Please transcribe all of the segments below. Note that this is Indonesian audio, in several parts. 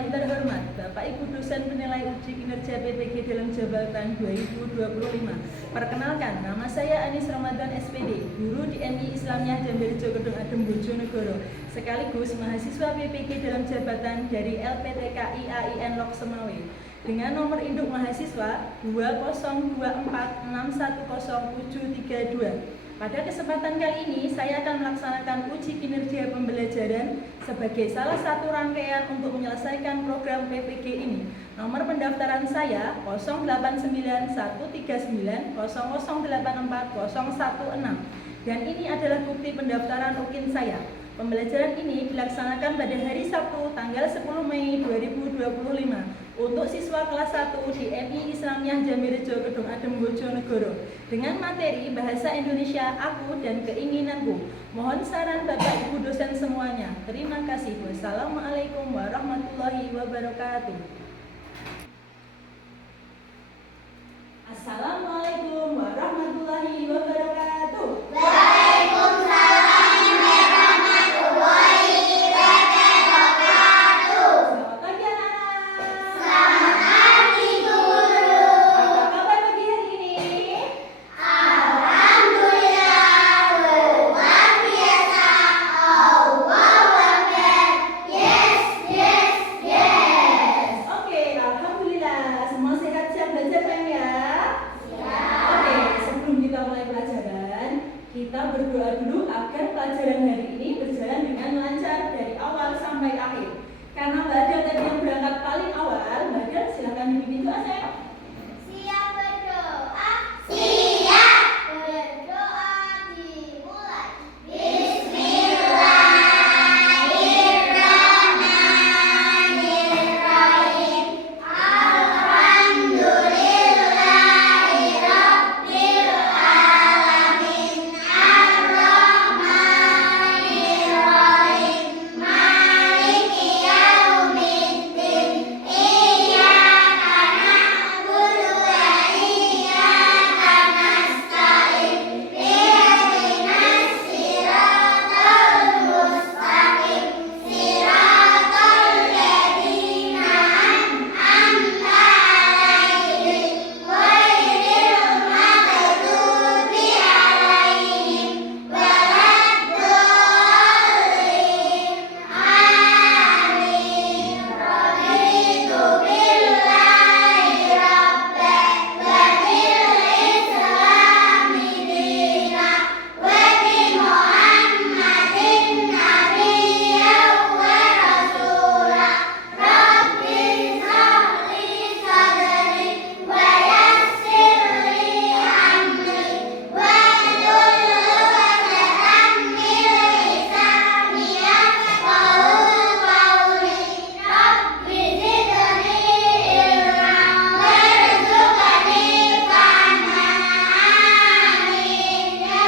Yang terhormat Bapak Ibu dosen penilai uji kinerja PPG dalam jabatan 2025. Perkenalkan, nama saya Anis Ramadan SPD, guru di MI Islamiyah Jamberejo Kedung Adem Bojonegoro, sekaligus mahasiswa PPG dalam jabatan dari LPTK IAIN Lok Semawe. Dengan nomor induk mahasiswa 20246100732. Pada kesempatan kali ini, saya akan melaksanakan uji kinerja pembelajaran sebagai salah satu rangkaian untuk menyelesaikan program PPG ini. Nomor pendaftaran saya 08913900840116 dan ini adalah bukti pendaftaran UKIN saya. Pembelajaran ini dilaksanakan pada hari Sabtu tanggal 10 Mei 2025 untuk siswa kelas 1 di MI Islamiyah Jamberejo Kedung Adem Bojonegoro dengan materi Bahasa Indonesia Aku dan Keinginanku. Mohon saran Bapak Ibu dosen semuanya. Terima kasih. Wassalamualaikum warahmatullahi wabarakatuh. Assalamualaikum warahmatullahi wabarakatuh. Waalaikumsalam. Kita berdoa dulu agar pelajaran hari ini berjalan dengan lancar dari awal sampai akhir. Karena Mbak Adel tadi yang berangkat paling awal, Mbak Adel silakan dipimpin doa saya. Siap berdoa. Siap berdoa dimulai. Bismillahirrahmanirrahim. Alhamdulillahirabbil alamin. Ar-Rahmanirrahim. Maliki yaumiddin. Iyyaka na'budu wa iyyaka nasta'in. Ihdinas siratal mustaqim. Siratal ladzina an'amta 'alaihim ghairil maghdubi 'alaihim waladdallin. Amin. Raditu billahi rabban wa bil islami dinan wa bi Muhammadin nabiyyan wa rasulah. Rabbi shrah li sadri wa yassir li amri wahlul 'uqdatam min lisani yafqahu qawli. Rabbi zidni ilman warzuqni fahma. Amin ya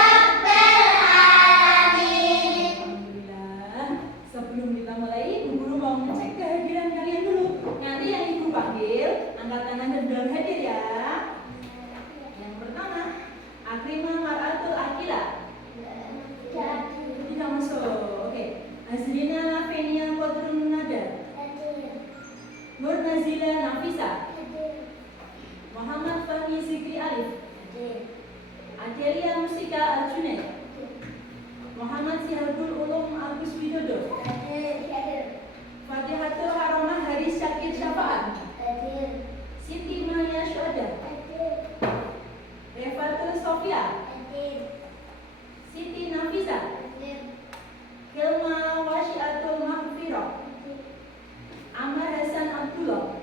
rabbal alamin. Alhamdulillah. Sebelum kita mulai, Ibu Guru mau ngecek kehadiran kalian dulu. Nanti yang Ibu panggil, angkat tangan dan bilang hadir ya. Yang pertama, Akrimah Mar'atul Akila. Tidak masuk. Oke. Azrina Lavenia Kodrun Nada. Nur Nazila Nafisa. Muhammad Fahmi Zikri Alif. Adelia Mustika Arjunaid. Muhammad Sihabul Ulum Agus Widodo. Fatihatul Haramah Haris Syakir Syafaat. Siti Maya Syuhada. Refatul Sofia. Siti Nafisa. Hilma Wasyiatul Mahfirah. Amar Hasan Abdullah.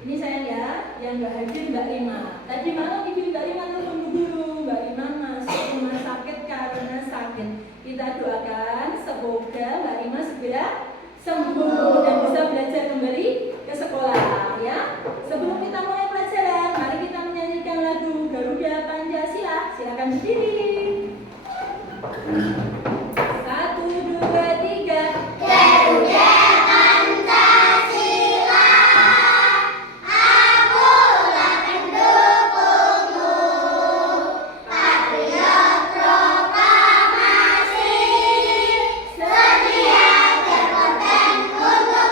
Ini sayang ya, yang nggak hadir Mbak Rima. Tadi malam Ibu Mbak Rima telepon Bu Guru, Mbak Rima masuk rumah sakit karena sakit. Kita doakan semoga Mbak Rima segera sembuh dan bisa belajar kembali ke sekolah ya. Sebelum kita mulai pelajaran, mari kita menyanyikan lagu Garuda Pancasila. Silakan berdiri. 1, 2, 3. Garuda Pancasila, akulah pendukungmu. Patriot proklamasi, sedia berkorban untuk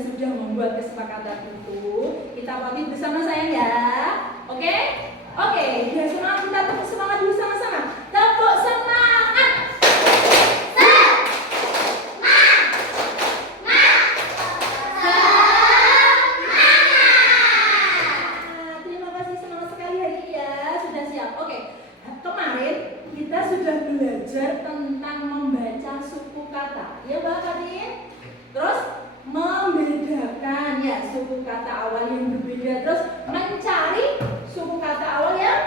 sudah membuat kesepakatan itu, kita pamit bersama sayang ya. Oke? Oke, biar semangat, kita tepuk semangat dulu sama-sama. Tepuk semangat. Terima kasih, semangat sekali hari ini ya. Sudah siap. Oke. Kemarin kita sudah belajar tentang membaca suku kata. Ya, Mbak Karin? Terus membedakan ya suku kata awal yang berbeda, terus mencari suku kata awal yang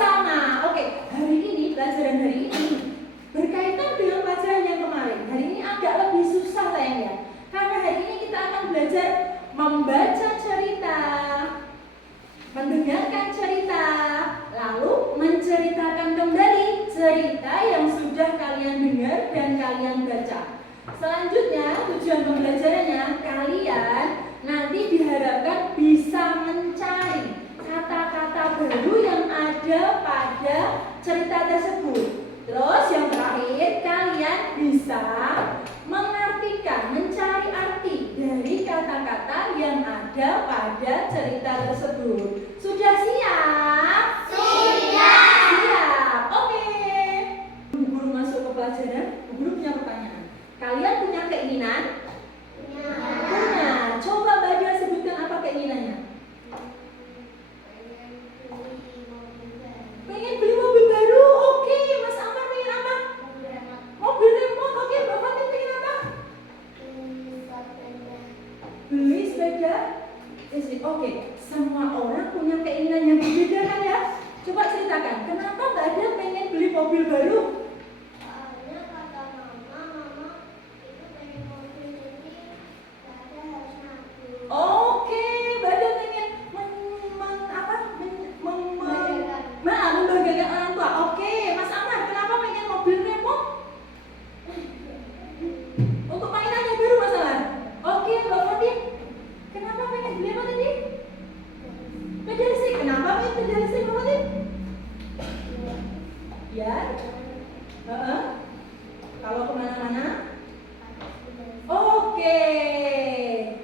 sama. Oke, hari ini pelajaran hari ini berkaitan dengan pelajaran yang kemarin. Hari ini agak lebih susah sayangnya, karena hari ini kita akan belajar membaca cerita, mendengarkan cerita, lalu menceritakan kembali cerita yang sudah kalian dengar dan kalian baca. Selanjutnya, tujuan pembelajarannya, kalian nanti diharapkan bisa mencari kata-kata baru yang ada pada cerita tersebut. Terus yang terakhir, kalian bisa mengartikan, mencari arti dari kata-kata yang ada pada cerita tersebut. Sudah siap? Siap. Oke. Guru masuk ke pelajaran, guru punya pertanyaan. Kalian punya keinginan? Punya. Coba Badia sebutkan apa keinginannya? Pengen beli mobil baru. Oke. Mas Amar pengen apa? Mobil remote. Oke. Mbak Fatin pengen apa? Beli sepeda. Oke. Semua orang punya keinginan yang berbeda kan ya? Coba ceritakan, kenapa Mbak Ada pengen beli mobil baru? Soalnya kata mama itu pengen mobil, jadi Dada harus nabung. Oke, Mbak Ada pengen membanggakan orang tua. Oke, Mas Amar, kenapa pengen mobil remote? Untuk mainannya baru Mas Amar. Oke, Mbak Fatin, kenapa pengen beli apa tadi? Sepeda listrik. Kenapa pengen sepeda listrik Mbak Fatin? Ya, kalau kemana-mana. Oke,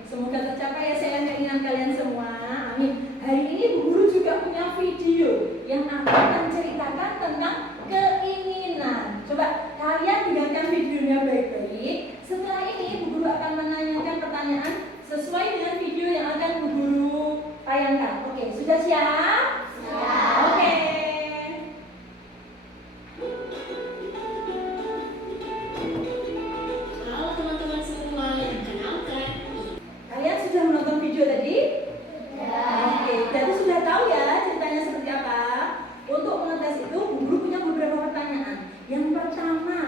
semoga tercapai ya sayang keinginan kalian semua. Amin. Hari ini Bu Guru juga punya video yang akan menceritakan tentang keinginan. Coba kalian dengarkan videonya baik-baik. Setelah ini Bu Guru akan menanyakan pertanyaan sesuai dengan video yang akan Bu Guru tayangkan. Oke, sudah siap? Siap. Oke. Halo teman-teman semua, kenalkan. Kalian sudah menonton video tadi? Oke, jadi sudah tahu ya ceritanya seperti apa? Untuk mengetes itu, Bu Guru punya beberapa pertanyaan. Yang pertama,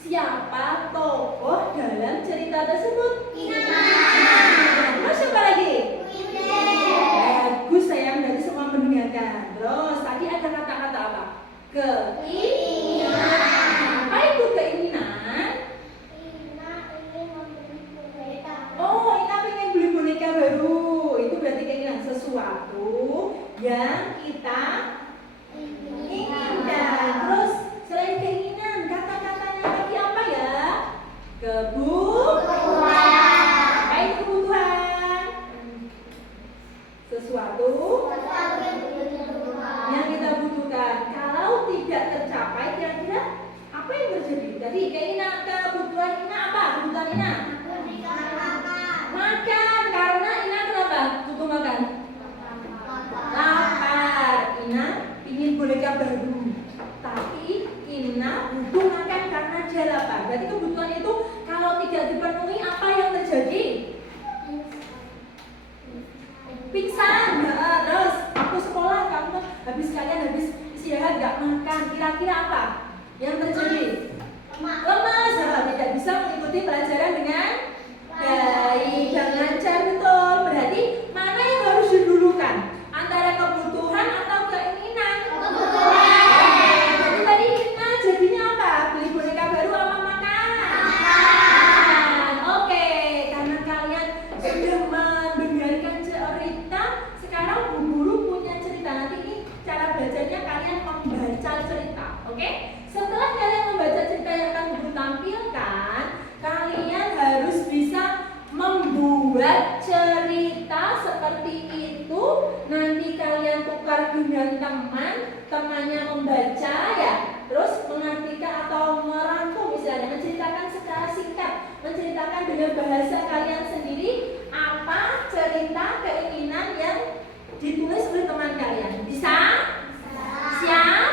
siapa tokoh dalam cerita tersebut? Terus siapa lagi? Bagus sayang, dari semua mendengarkan. Terus tadi ada kata-kata apa? Keinginan. Apa itu keinginan? Oh, Ina pengen beli boneka baru. Itu berarti keinginan, sesuatu yang kita inginkan. Terus selain keinginan, kata-katanya lagi apa ya? Kebutuhan. Apa itu kebutuhan? Sesuatu yang kita butuhkan. Kalau tidak tercapai, kira-kira apa yang terjadi? Jadi keinginan, kebutuhan Ina apa? Kebutuhan Ina? Makan, karena Ina kenapa butuh makan? Lapar. Ina ingin boneka baru, tapi Ina butuh makan karena dia lapar. Berarti kebutuhan itu kalau tidak dipenuhi, apa yang terjadi? Pingsan. Terus waktu sekolah kamu habis istirahat nggak makan, kira-kira apa yang terjadi? Lemas. Tidak bisa mengikuti pelajaran dengan baik dan lancar. Betul. Berarti mana yang harus didulukan? Antara kebutuhan atau keinginan? Kebutuhan. Jadi tadi Ina jadinya apa? Beli boneka baru apa makan? Oke, karena kalian sudah mendengarkan cerita, sekarang Bu Guru punya cerita. Nanti ini cara belajarnya kalian membaca cerita. Oke? Setelah kalian membaca cerita yang akan Bu Guru tampilkan, kalian buat cerita seperti itu. Nanti kalian tukar dengan temannya membaca ya, terus mengartikan atau merangkum, misalnya menceritakan secara singkat, menceritakan dengan bahasa kalian sendiri apa cerita keinginan yang ditulis oleh teman kalian. Bisa? Siap?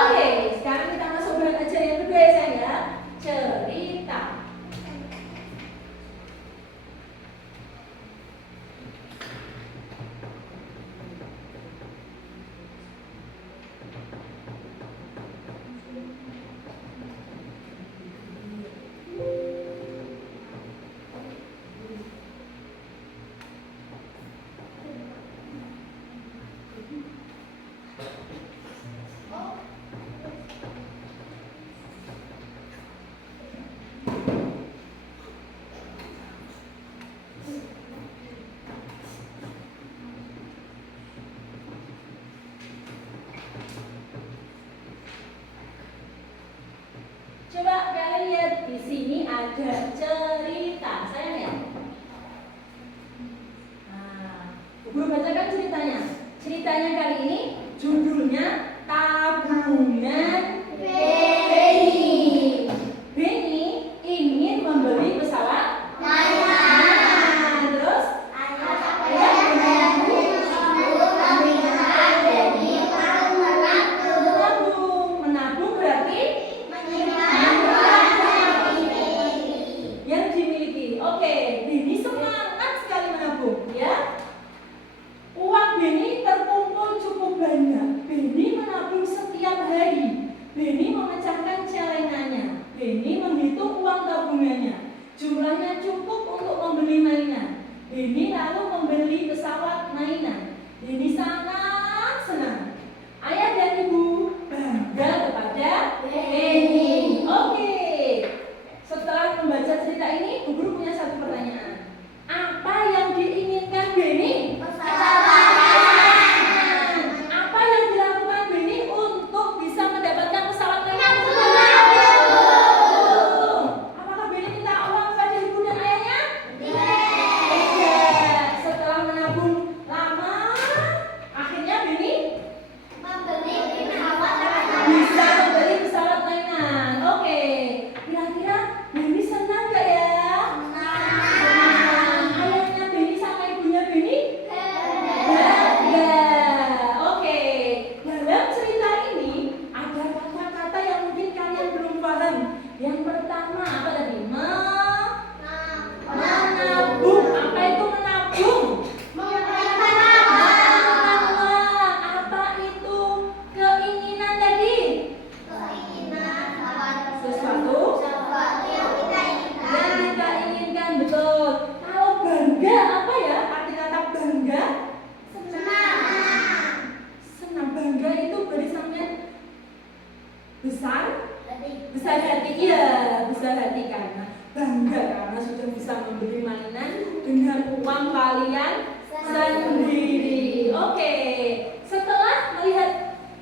Oke, sekarang kita masuk bahan ajar yang kedua ya sayang ya. Cerita. Coba kalian lihat di sini ada cerita, sayang ya. Nah, guru bacakan ceritanya. Ceritanya kali ini judulnya Tabungan Benny. Benny ingin membeli pesawat mainan. Terus ayah menabung berarti yang dimiliki. Oke, Benny semangat sekali menabung ya. Uang Benny terkumpul cukup banyak. Benny menabung setiap hari. Benny memecahkan celengannya. Benny menghitung uang tabungannya. Jumlahnya cukup untuk membeli mainan. Benny lalu membeli pesawat mainan. Benny sangat senang. Ayah dan ibu bangga kepada Benny. Oke. Setelah membaca cerita ini, Bu Guru punya satu pertanyaan. Apa yang diinginkan Benny? Apa yang dilakukan Benny untuk bisa mendapatkan pesawat mainan? Apakah Benny minta uang kepada ibu dan ayahnya? Tidak. Setelah menabung lama, akhirnya Benny bisa membeli pesawat mainan. Oke. Kira-kira Benny senang gak ya? Ayahnya Benny sama ibunya Benny? Bangga. Oke. Dalam cerita ini ada kata-kata yang mungkin kalian belum paham. Yang pertama apa tadi? Menabung. Apa itu menabung? Menabung. Apa itu keinginan tadi? Sesuatu yang kita inginkan, betul. Kalau bangga apa ya? Arti kata bangga? Senang. Bangga itu berarti sampai besar hati. Iya, besar hati karena bangga karena sudah bisa membeli mainan dengan uang kalian sendiri. Oke. Setelah melihat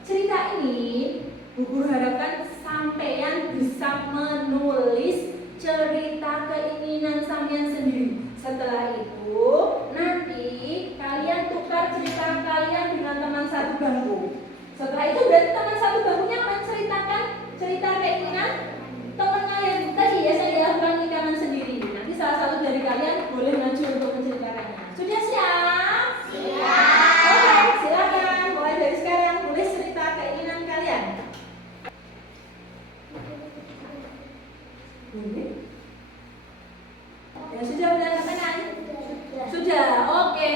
cerita ini, Bu Guru harapkan sampean bisa menulis cerita keinginan sampean sendiri. Setelah itu, nanti kalian tukar cerita kalian dengan teman satu bangku. Setelah itu berarti teman satu bangkunya menceritakan cerita keinginan temannya yang tadi ya saya bukan ikaman sendiri. Nanti salah satu dari kalian boleh maju untuk menceritakannya. Sudah siap? Oke, silakan mulai dari sekarang tulis cerita keinginan kalian. Ya sudah benar katakan? Sudah, oke.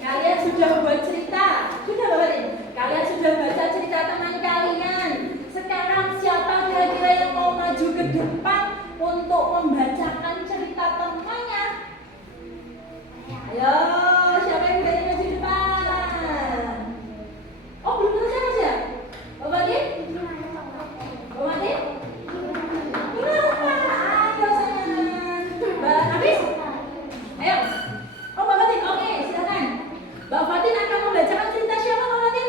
Kalian sudah buat cerita. Sudah Bapak ini. Kalian sudah baca cerita teman kalian. Sekarang siapa kira-kira yang mau maju ke depan untuk membacakan cerita temannya? Ayo, siapa yang berani maju depan? Oh, belum selesai Mas ya? Bapak ini? Bapak ini? Kenapa? Ayo sayang. Mbak Habis? Ayo. Oh, Mbak Fatin, oke, silakan. Mbak Fatin akan membacakan cerita siapa, Mbak Fatin?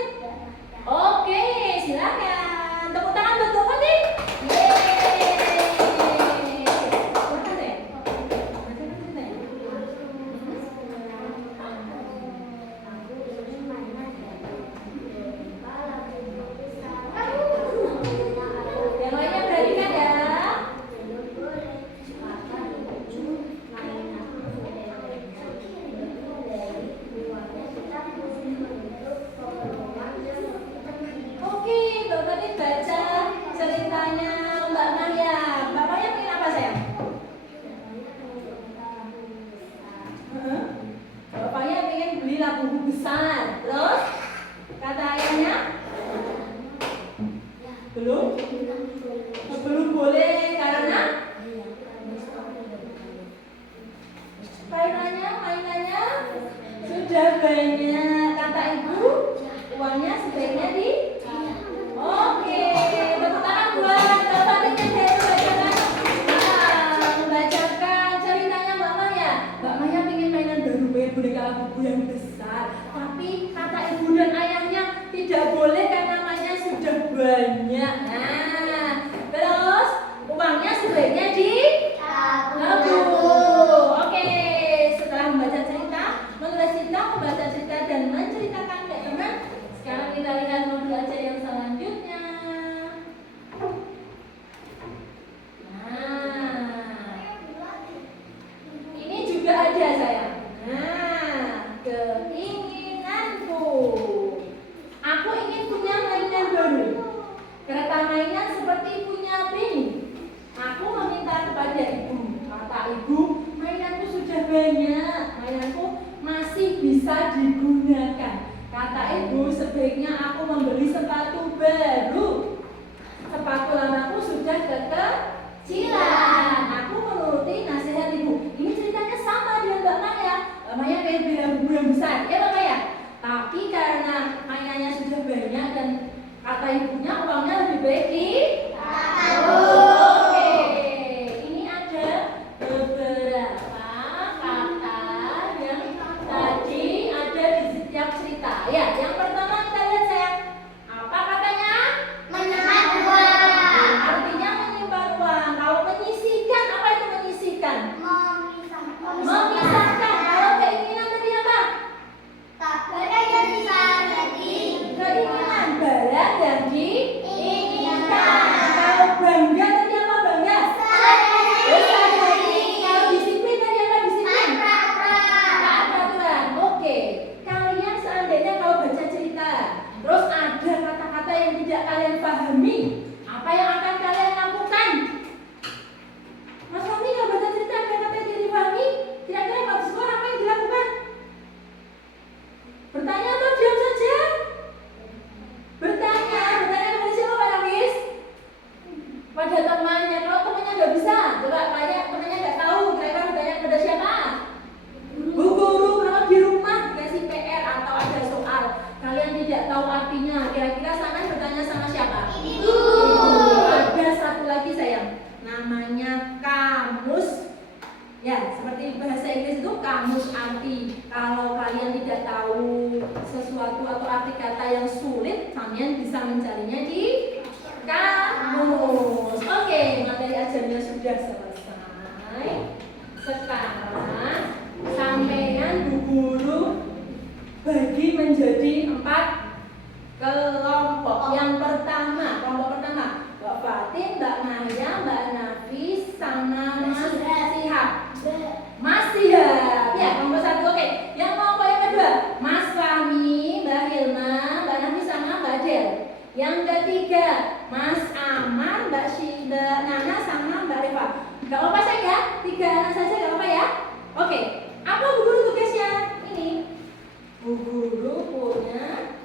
Oke, silakan. Tepuk tangan buat Mbak Fatin. Yeay. labu yang besar. Tapi kata ibu dan ayahnya tidak boleh karena namanya sudah banyak. Nah, terus uangnya sebaiknya ditabung. Oke, setelah membaca cerita, menulis cerita, membaca cerita dan menceritakan ke teman. Sekarang kita lihat modul belajar yang selanjutnya. Ini juga ada sayang. Nah, keinginanku. Aku ingin punya mainan baru. Kereta mainan seperti punya Prini. Aku meminta kepada ibu. Kata ibu, mainanku sudah banyak. Mainanku masih bisa digunakan. Kata ibu, sebaiknya aku membeli sepatu baru. Sepatu lamaku sudah kekecilan. Aku menuruti nasihat ibu. Ini ceritanya sama dengan Mbak Maya. Mbak Maya pengen beli labu yang besar, ya Mbak Maya. Tapi karena mainannya sudah banyak dan kata ibunya uangnya lebih baik ditabung. Oke, ini ada beberapa kata yang tadi ada di setiap cerita. Ya, yang pertama kita lihat sayang. Apa katanya? Menyimpan uang. Artinya menyimpan uang. Kalau menyisihkan, apa itu menyisihkan? Memisahkan. Kalau keinginan tadi apa? Tak barang yang bisa jadi Keinginan, barang yang diinginkan. Kalau bangga tadi apa bangga? Bisa jadi. Kalau disiplin tadi apa disiplin? Tak peraturan. Oke. Kalian seandainya kalau baca cerita, terus ada kata-kata yang tidak kalian pahami, apa yang akan kalian lakukan? Mas Fahmi kalau baca cerita ada kata yang tidak dipahami, kira-kira kalau di sekolah apa yang dilakukan? Bertanya atau diam saja? Bertanya kepada siapa Pak Hafiz? Pada temannya. Kalau temannya nggak bisa, coba tanya temannya nggak tahu, kira-kira bertanya kepada siapa? Bu guru. Kalau di rumah dikasih PR atau ada soal, kalian tidak tahu artinya, kira-kira sana bertanya sama siapa? Ibu. Ada satu lagi sayang, namanya kamus. Ya, seperti bahasa Inggris itu kamus arti. Kalau kalian tidak tahu sesuatu atau arti kata yang sulit, kalian bisa mencarinya di kamus. Oke, materi ajarnya sudah selesai. Sekarang sampean Bu Guru bagi menjadi 4 kelompok. Yang pertama, kelompok pertama, Mbak Fatin, Mbak Maya, Mbak Nafis, sama Mas Sihab. Mas Sihab, ya kelompok 1. Oke, yang kelompok yang kedua, Mas Fahmi, Mbak Hilma, Mbak Nafis sama Mbak Del. Yang ketiga, Mas Aman, Mbak Nana sama Mbak Reva. Gak apa-apa saya ya, 3 anak saja gak apa-apa ya. Oke, apa Bu Guru tugasnya ini? Bu Guru punya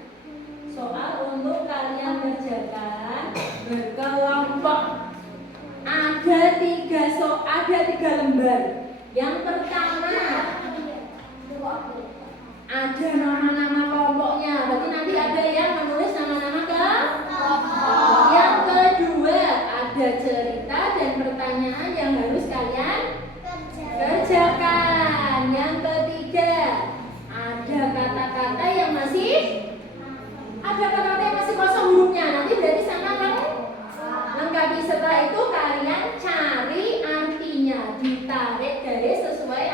soal untuk kalian kerjakan berkelompok. Ada 3 lembar. Yang pertama ada nama-nama kelompoknya. Berarti nanti ada yang menulis nama-nama kelompok. Yang kedua ada cerita dan pertanyaan yang harus kalian kerjakan. Yang ketiga ada kata-kata yang masih kosong hurufnya. Nanti berarti sama kamu lengkapi. Setelah itu kalian cari artinya, ditarik garis sesuai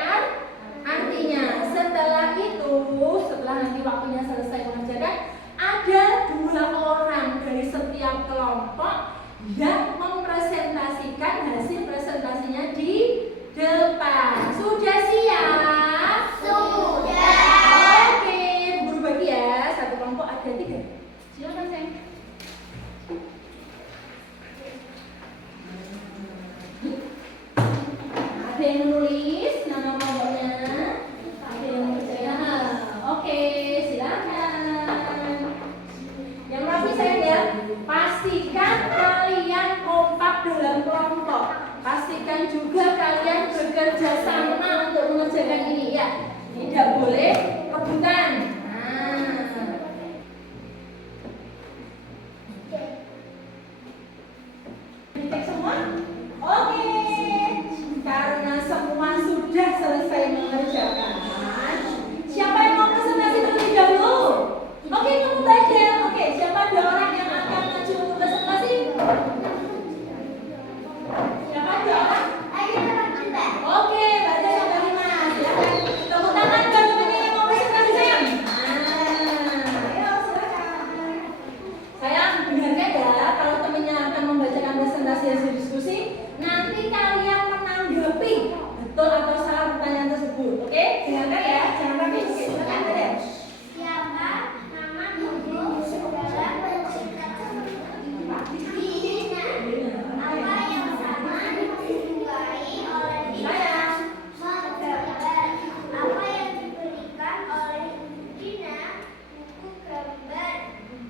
artinya. Setelah itu, setelah nanti waktunya selesai mengerjakan, ada 2 orang dari setiap kelompok yang mempresentasikan hasil presentasinya di depan. Sudah siap? Sudah. Oke, Bu Guru bagi ya. Satu kelompok ada 3. Silakan sayang. Ada yang menulis nama kelompoknya, ada yang mengerjakan. Oke, silakan. Yang rapi sayang ya. Pastikan kalian kompak dalam kelompok. Pastikan juga kalian bekerja sama untuk mengerjakan ini ya. Tidak boleh rebutan. Dicek semua? Oke. Karena semua sudah mengerti betul atau salah pertanyaan tersebut. Oke, dengarkan ya, jangan rapi. Oke, silakan Badel. Siapa nama guru dalam cerita Dina? Apa yang sama disukai oleh Dina? Menggambar. Apa yang diberikan oleh Dina? Buku gambar.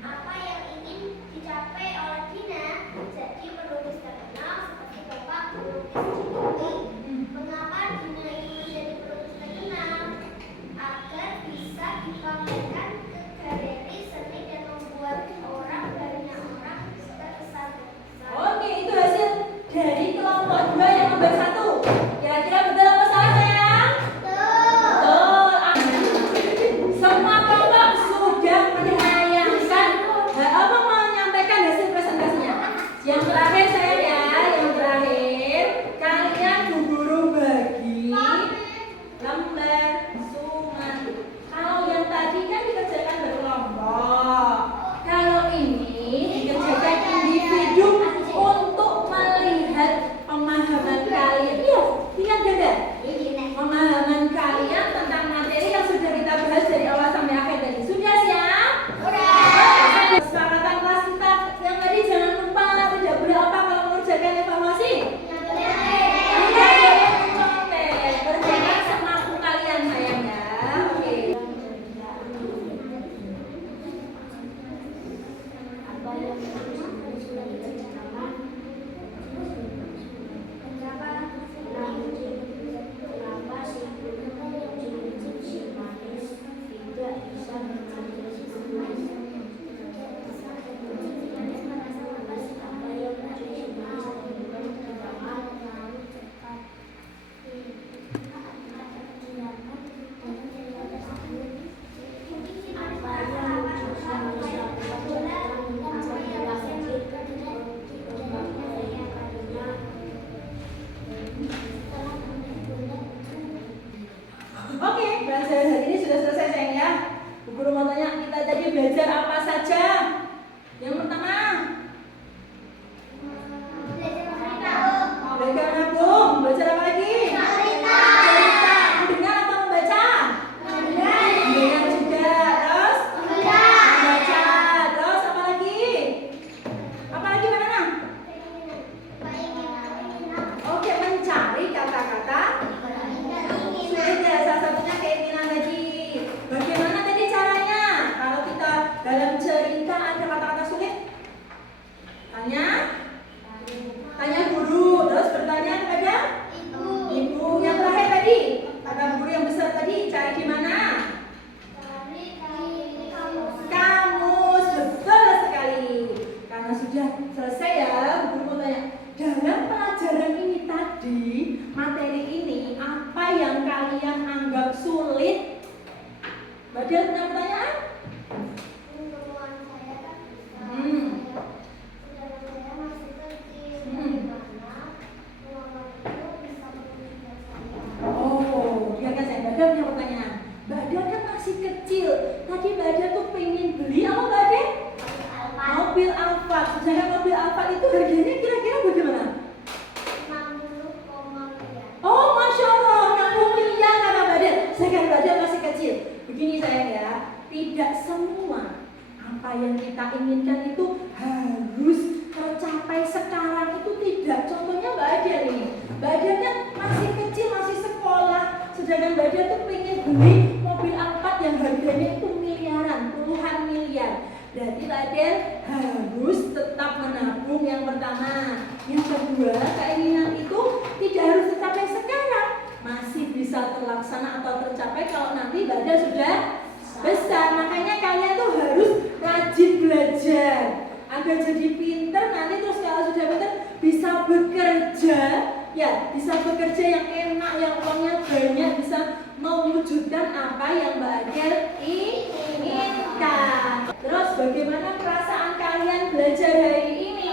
Apa yang ingin dicapai oleh Dina? Jadi pelukis terkenal seperti Bapak pelukis Cilik. Mengapa Dina ingin menjadi pelukis terkenal? Agar bisa dipamerkan ke galeri seni dan membuat banyak orang terkesan. Oke, itu hasil dari kelompok 2 yang nomor 1. Kira-kira betul apa salah sayang? Betul. Semua kelompok sudah menayangkan menyampaikan hasil presentasinya. Yang terakhir sayang ya, yang terakhir kalian guru bagi lembar suman. Kalau yang tadi kan dikerjakan berkelompok. Kalau ini dikerjakan individu untuk melihat pemahaman kalian. Iya, ingat gak? Pemahaman kalian tentang materi yang sudah kita bahas dari awal sampai akhir tadi. Sudah siap? Kesepakatan kelas kita yang tadi jangan lupa tidak boleh apa kalau mengerjakan evaluasi. Tidak boleh mencontek. Kerjakan semampu kalian sayang ya. Oke. Oke, belajar hari ini sudah selesai sayang ya. Bu Guru mau tanya, kita tadi belajar apa saja? Yang pertama, belajar menabung. Belajar apa lagi? Cerita. Mendengar atau membaca? Mendengar juga. Terus? Membaca. Terus apa lagi? Apa lagi Mbak? Oke, mencari kata-kata. Sudah, salah satunya keinginan tadi. Bagaimana tadi caranya? Kalau kita dalam cerita ada kata-kata sulit, tanya guru, terus bertanya kepada ibu. Yang terakhir tadi, kata guru yang besar tadi, cari di mana? Kamus, betul sekali. Karena sudah selesai ya, guru mau tanya, dalam pelajaran ini tadi, materi ini, apa yang kalian anggap sulit? Badal punya pertanyaan? Oh, dia kan saya Badal punya pertanyaan. Badal kan masih kecil. Tadi Badal tuh pengen beli apa Badal? Mobil Alphard. Sedangkan mobil Alphard itu harganya kira-kira bagaimana? Oh, Masya Allah, 60 miliar kata Badal. Saya kan Badal masih kecil. Begini sayang ya, tidak semua apa yang kita inginkan itu harus tercapai sekarang, itu tidak. Contohnya Mbak Adel ini. Mbak Adel kan masih kecil, masih sekolah. Sedangkan Mbak Adel tuh pengen beli mobil Alphard yang harganya itu miliaran, puluhan miliar. Berarti Mbak Adel harus tetap menabung yang pertama. Yang kedua, keinginan itu tidak harus tercapai sekarang, masih bisa terlaksana atau tercapai kalau nanti Mbak Adel sudah besar. Makanya kalian tuh harus rajin belajar agar jadi pinter. Nanti terus kalau sudah pinter bisa bekerja, ya bisa bekerja yang enak, yang uangnya banyak, bisa mewujudkan apa yang Mbak Adel inginkan. Terus bagaimana perasaan kalian belajar hari ini?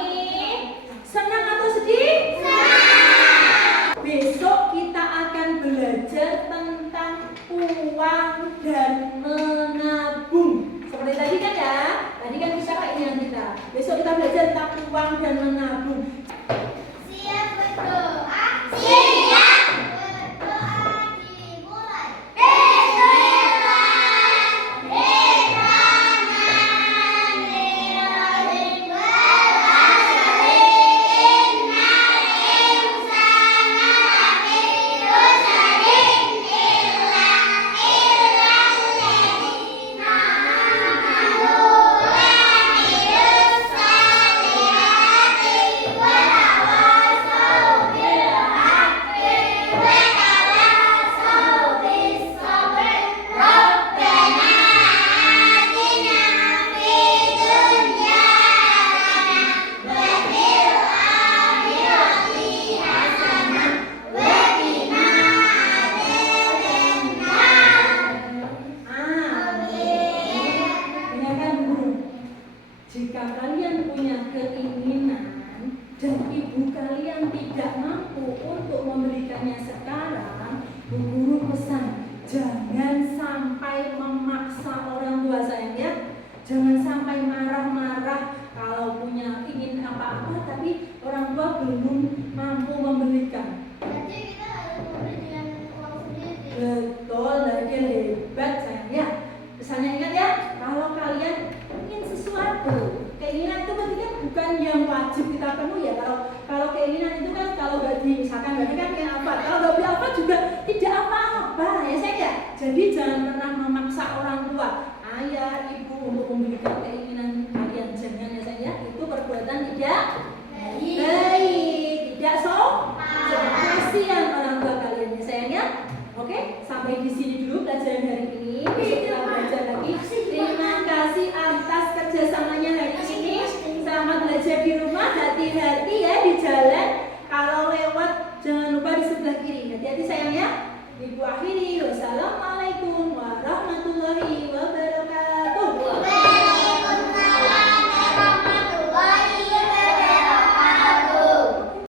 Senang atau sedih? Senang. Besok kita akan belajar tentang uang dan menabung. Seperti tadi kan ya? Tadi kan kita keinginan kita. Besok kita belajar tentang uang dan menabung. Siap berdoa. Siap. membayar ibu untuk memberikan keinginan kalian. Jangan ya sayang ya, itu perbuatan tidak baik, tidak kasihan orang tua kalian ya sayang ya. Oke, sampai di sini dulu pelajaran hari ini. Besok kita belajar lagi. Terima kasih atas kerjasamanya hari ini. Selamat belajar di rumah. Hati-hati ya di jalan. Kalau lewat jangan lupa di sebelah kiri. Hati-hati sayang ya. Ibu akhiri. Wassalamualaikum.